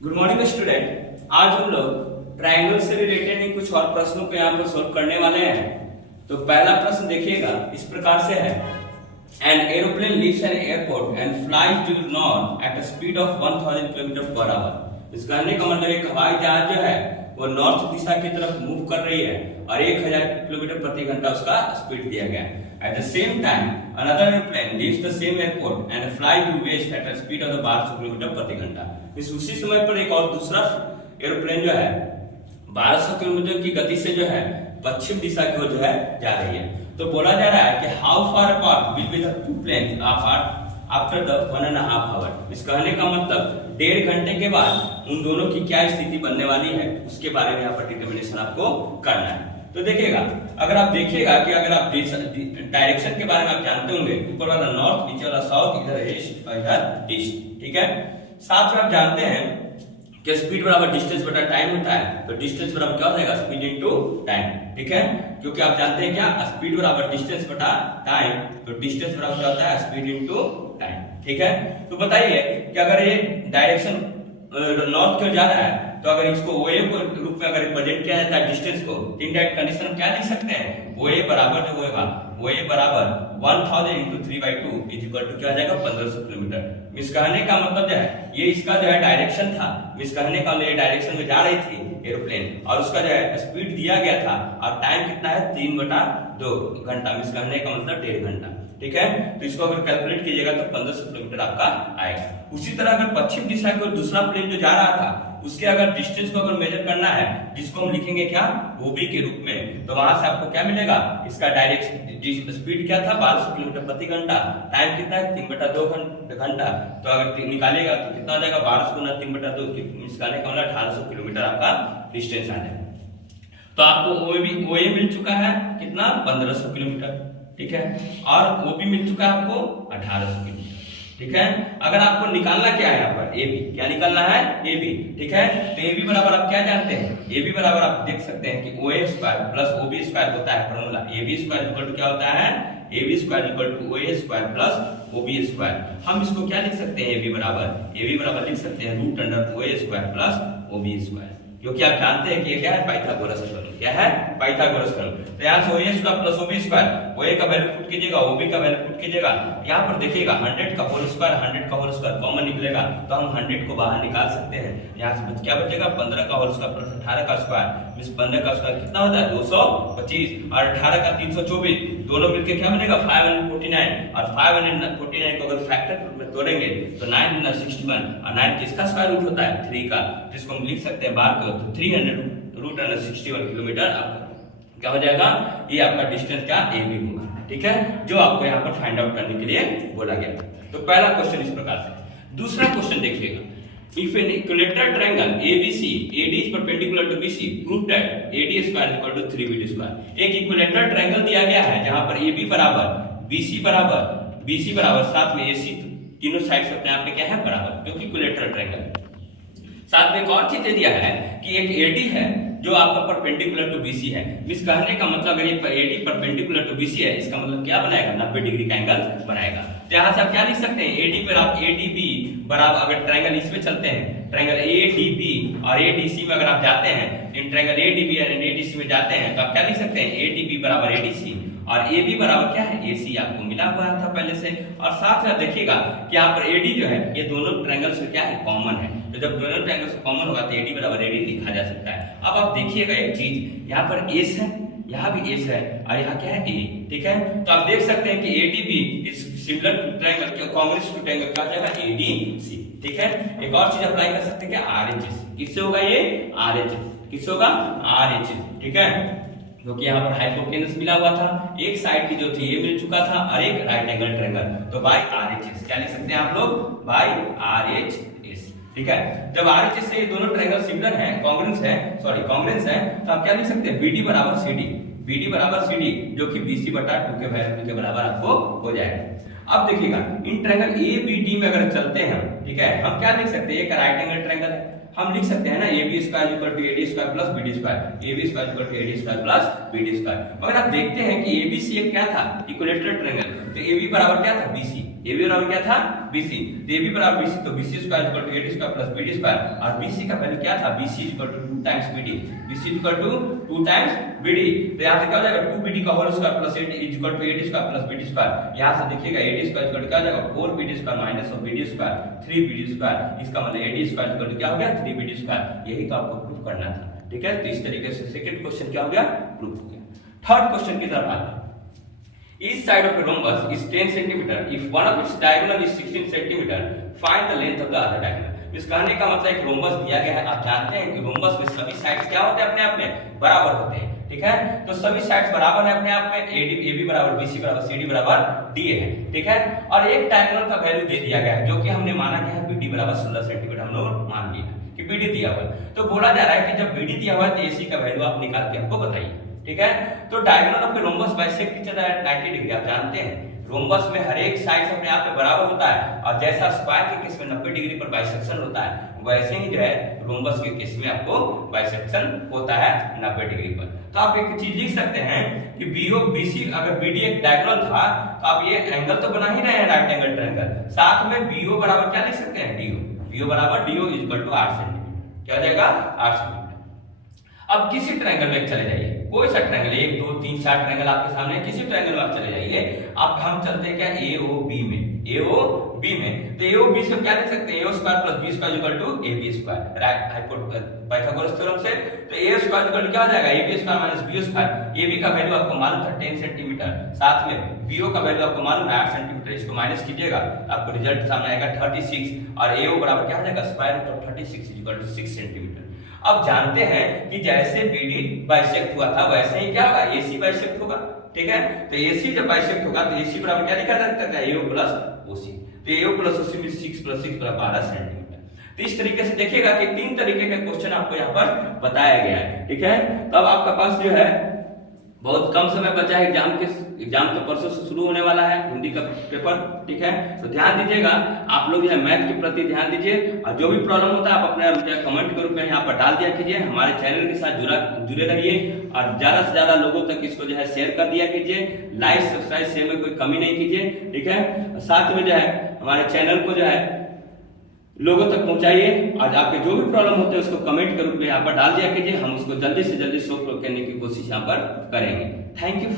Good morning student. आज हम लोग ट्रायंगल से रिलेटेड ही कुछ और प्रश्नों को यहाँ पर सॉल्व करने वाले हैं। तो पहला प्रश्न देखिएगा, इस प्रकार से है। An aeroplane leaves an airport and flies to north at a speed of 1000 kilometre per hour. इस कहने का मतलब एक हवाई जहाज जो है वो नॉर्थ दिशा की तरफ मूव कर रही है और 1000 किलोमीटर प्रति घंटा उसका स्पीड दिया गया है। At the same time, another airplane leaves the same airport and fly to west at a speed of 1200 kilometre प्रति घंटा। इस उसी समय पर एक और दूसरा एरोप्लेन जो है 1200 किलोमीटर की गति से जो है पश्चिम दिशा की ओर जो है जा रही है। तो बोला जा रहा है कि how far apart will be the two planes after the 1.5 hour. इस कहने का मतलब 1.5 घंटे के बाद उन दोनों की क्या स्थिति बनने वाली है उसके बारे में यहाँ पर डिटर्मिनेशन आपको करना है। तो देखिएगा, अगर आप देखिएगा कि अगर आप डायरेक्शन के बारे में आप जानते होंगे, ऊपर वाला नॉर्थ, नीचे वाला साउथ, इधर ईस्ट और इधर ईस्ट, ठीक है। साथ में आप जानते हैं कि स्पीड बराबर डिस्टेंस बटा टाइम होता है। तो डिस्टेंस बराबर क्या हो जाएगा, स्पीड इनटू टाइम, ठीक है। क्योंकि आप जानते हैं क्या, स्पीड बराबर डिस्टेंस बटा टाइम, तो डिस्टेंस बराबर क्या होता है, स्पीड इनटू टाइम, ठीक है। तो बताइए कि अगर ये डायरेक्शन नॉर्थ की ओर जा रहा है तो अगर इसको ओए के रूप में अगर रिप्रेजेंट किया जाता है डिस्टेंस को, इनडायरेक्ट कंडीशन हम क्या लिख सकते हैं, ओए बराबर जो होगा, ओए बराबर 1000 into 3/2 इज इक्वल टू क्या आ जाएगा, 1500 किलोमीटर। मिस कहने का मतलब जो है ये इसका जो है डायरेक्शन था, मिस कहने का मतलब ये डायरेक्शन में जा रही थी एरोप्लेन और उसका जो है स्पीड दिया गया था और टाइम कितना है, 3/2 घंटा। मिस कहने का मतलब 1.5 घंटा, ठीक है। तो इसको अगर कैलकुलेट कीजिएगा तो 1500 किलोमीटर आपका आएगा। उसी तरह अगर पश्चिम दिशा की ओर दूसरा प्लेन जो जा रहा था उसके अगर डिस्टेंस को अगर मेजर करना है, जिसको हम लिखेंगे क्या, ओबी के रूप में, तो वहां से आपको क्या मिलेगा, इसका डायरेक्ट स्पीड क्या था, 1200 किलोमीटर प्रति घंटा, टाइम कितना है, 3/2 घंटा। तो अगर निकालेगा तो कितना आ जाएगा, 1200 गुना 3/2, निकालने का मतलब 1800 किलोमीटर आपका डिस्टेंस आ जाएगा। तो आपको ओए मिल चुका है कितना, 1500 किलोमीटर, ठीक है, और ओबी मिल चुका है आपको 1800 किलोमीटर, ठीक है। अगर आपको निकालना क्या है यहाँ पर, एबी, क्या निकालना है, एबी, ठीक है। तो एबी बराबर आप क्या जानते हैं, एबी बराबर आप देख सकते हैं कि ओए स्क्वायर प्लस ओबी स्क्वायर होता है formula. AB square equal to क्या होता है, AB square equal to OA square plus OB square. हम इसको क्या लिख सकते हैं, एबी बराबर लिख सकते हैं रूट अंडर ओए स्क्वायर प्लस ओबी स्क्वायर, क्योंकि आप जानते हैं कि ये क्या है, पाइथागोरस थ्योरम। क्या है, पाइथागोरस थ्योरम। तो यहाँ से ओए स्क्वायर प्लस ओबी स्क्वायर, ओए का वैल्यू पुट कीजिएगा, ओबी का वैल्यू पुट कीजिएगा। यहाँ पर देखिएगा 100 का होल स्क्वायर कॉमन निकलेगा तो हम 100 को बाहर निकाल सकते हैं। यहाँ से क्या बचेगा, 15 का होल स्क्वायर प्लस 18 का स्क्वायर, मिस 15 का स्क्वायर कितना होता है, 225 और 18 का 324, दोनों मिलके क्या बनेगा, 549। और 549 को अगर फैक्टर रूप में तोड़ेंगे तो 9 गुना 61 और 9 किसका स्क्वायर रूट होता है, 3 का, जिसको हम लिख सकते हैं बार को, तो 300 रूट अंडर 61 किलोमीटर आपका क्या हो जाएगा, ये आपका डिस्टेंस क्या, एबी होगा, ठीक है, जो आपको यहाँ पर फाइंड आउट करने के लिए बोला गया। तो पहला क्वेश्चन इस प्रकार से। दूसरा क्वेश्चन देखिएगा, if an equilateral triangle ABC, AD is perpendicular to BC, prove that AD square is equal to 3BD square। एक इक्विलेटरल ट्रायंगल दिया गया है जहां पर AB बराबर BC बराबर साथ में AC, तीनों साइड्स अपने आप में क्या है, बराबर, क्योंकि इक्विलेटरल ट्रायंगल। साथ में एक और चीज दिया है कि एक AD है जो आपका परपेंडिकुलर टू BC है। इस कहने का मतलब अगर ये AD परपेंडिकुलर टू BC है, इसका मतलब क्या बनाएगा, 90 डिग्री का एंगल बनाएगा। तो यहाँ से आप क्या लिख सकते हैं, AD पर आप ADB बराबर, अगर ट्रायंगल इसमें चलते हैं, ट्रायंगल ADB और ADC में अगर आप जाते हैं, इन ट्रायंगल ADB और ADC में जाते हैं तो आप क्या लिख सकते हैं, ADB बराबर ADC और AB बराबर क्या है, AC आपको मिला हुआ था पहले से। और साथ में देखिएगा कि यहाँ पर AD जो है ये दोनों ट्रायंगल से क्या है, कॉमन है। तो जब दोनों ट्रायंगल से कॉमन होगा तो AD बराबर AD लिखा जा सकता है। अब आप देखिएगा एक चीज, यहाँ पर एस है, यहाँ भी एस है और यहाँ क्या है, ए, ठीक है। तो आप देख सकते हैं कि ADB is similar to triangle, congruent to triangle, क्या हो जाएगा, ADC, ठीक है। एक और चीज अप्लाई कर सकते हैं क्या, RHS, किससे होगा ये, RHS, किससे होगा, RHS, ठीक है, क्योंकि यहाँ पर हाइपोटेनस मिला हुआ था, एक साइड की जो थी ये मिल चुका था और एक राइट एंगल ट्रायंगल, तो बाय RHS, क्या लिख सकते हैं आप लोग, बाय RHS, ठीक है। जब RHS से ये दोनों ट्रायंगल सिमिलर है, कांग्रुएंस है, तो आप क्या लिख सकते हैं, BD बराबर CD, जो कि BC बटा 2 के वैल्यू के बराबर आपको हो जाएगा। अब देखिएगा इन ट्रायंगल ABD में अगर चलते हैं, ठीक है, हम क्या लिख सकते हैं, एक राइट एंगल ट्रायंगल है, हम लिख सकते हैं ना, AB square equal to AD square plus BD square, AB square equal to AD square plus BD square. मगर आप देखते हैं कि ABC एक क्या था, इक्विलेटरल ट्रायंगल, तो AB बराबर क्या था, BC, AB बराबर क्या था, BC, तो AB बराबर BC, तो BC square equal to AD square plus BD square, और BC का वैल्यू क्या था, BC equal to 2 times BD, BC equal to 2 times BD, तो यहाँ से क्या हो जाएगा 2BD का whole square plus AD equal to AD square plus BD square, यहाँ से देखिएगा AD स्क्वायर इक्वल टू क्या हो जाएगा 4BD स्क्वायर माइनस और BD स्क्वायर 3BD स्क्वायर, इसका मतलब AD स्क्वायर इक्वल टू क्या हो गया 3BD स्क्वायर, यही तो आपको प्रूफ करना था, ठीक है। तो इस तरीके से सेकंड क्वेश्चन क्या हो गया, प्रूफ हो गया। थर्ड क्वेश्चन की तरफ आते हैं। Each side of a rhombus is 10 cm. If one of its diagonal is 16 cm, find the length of the other diagonal. इस कहने का मतलब एक रोम्बस दिया गया है, आप जानते हैं कि रोम्बस में सभी साइड्स क्या होते हैं, अपने आप में बराबर होते हैं, ठीक है। तो सभी साइड्स बराबर है अपने आप में, AB बराबर BC बराबर CD बराबर DA है, ठीक है। और एक डायगोनल का वैल्यू दे दिया गया है, जो कि हमने माना क्या है BD बराबर 16 सेंटीमीटर, हम लोग मान लिया कि BD दिया हुआ है। तो बोला जा रहा है कि जब BD दिया हुआ है तो AC का वैल्यू आप निकाल के हमको बताइए, ठीक है। तो diagonal of a rhombus bisect each other at 90 degree, आप जानते हैं रोम्बस में हर एक साइड अपने आप में बराबर होता है, और जैसा स्क्वायर के केस में 90 डिग्री पर बाइसेक्शन होता है, वैसे ही जो है रोम्बस के केस में आपको बाइसेक्शन होता है 90 डिग्री पर। तो आप एक चीज लिख सकते हैं कि BO BC, अगर BD एक डायगोनल था तो आप ये एंगल तो बना ही रहे हैं राइट एंगल ट्रायंगल, साथ में BO बराबर क्या लिख सकते हैं, DO बराबर DO इक्वल टू 8 सेंटीमीटर, क्या हो जाएगा 8 सेंटीमीटर। अब किसी ट्रायंगल में चले जाइए, कोई सा ट्रायंगल 1 2 3 4 ट्रायंगल आपके सामने, किसी ट्रायंगल में आप चले जाइए, आप हम चलते हैं क्या AOB में, AOB में, तो AOB से क्या लिख सकते हैं, A square plus B square equal to AB square, right Pythagoras theorem से। तो A स्क्वायर इक्वल टू क्या हो जाएगा AB square minus B square, AB का वैल्यू आपको मालूम था 10 सेंटीमीटर, साथ में BO का वैल्यू आपको मालूम है 8 सेंटीमीटर, इसको माइनस कीजिएगा आपको रिजल्ट सामने आएगा 36, और AO बराबर क्या हो जाएगा square root of 36 equal to 6 centimetre. अब जानते हैं कि जैसे BD बाइसेक्ट हुआ था वैसे ही क्या होगा AC बाइसेक्ट होगा, ठीक है। तो AC जब बाइसेक्ट होगा तो AC बराबर क्या लिखा जा सकता है, AO प्लस OC, तो AO प्लस OC में 6 प्लस 6 बराबर 12 सेंटीमीटर। तो इस तरीके से देखिएगा कि 3 तरीके का क्वेश्चन आपको यहाँ पर बताया गया है, ठीक है। तब आपका पास जो है बहुत कम समय बचा है, एग्जाम तो परसों से शुरू होने वाला है हिंदी का पेपर, ठीक है। तो ध्यान दीजिएगा, आप लोग जो है मैथ के प्रति ध्यान दीजिए, और जो भी प्रॉब्लम होता है आप अपने कमेंट के रूप में यहाँ पर डाल दिया कीजिए, हमारे चैनल के साथ जुड़े रहिए, और ज्यादा से ज्यादा लोगों तक इसको जो है शेयर कर दिया कीजिए, लाइक सब्सक्राइब शेयर में कोई कमी नहीं कीजिए, ठीक है। साथ में जो है हमारे चैनल को जो है लोगों तक पहुंचाइए, और आपके जो भी प्रॉब्लम होते हैं उसको कमेंट के रूप में यहाँ पर डाल दिया कीजिए, हम उसको जल्दी से जल्दी सॉल्व करने की कोशिश यहाँ पर करेंगे। Thank you.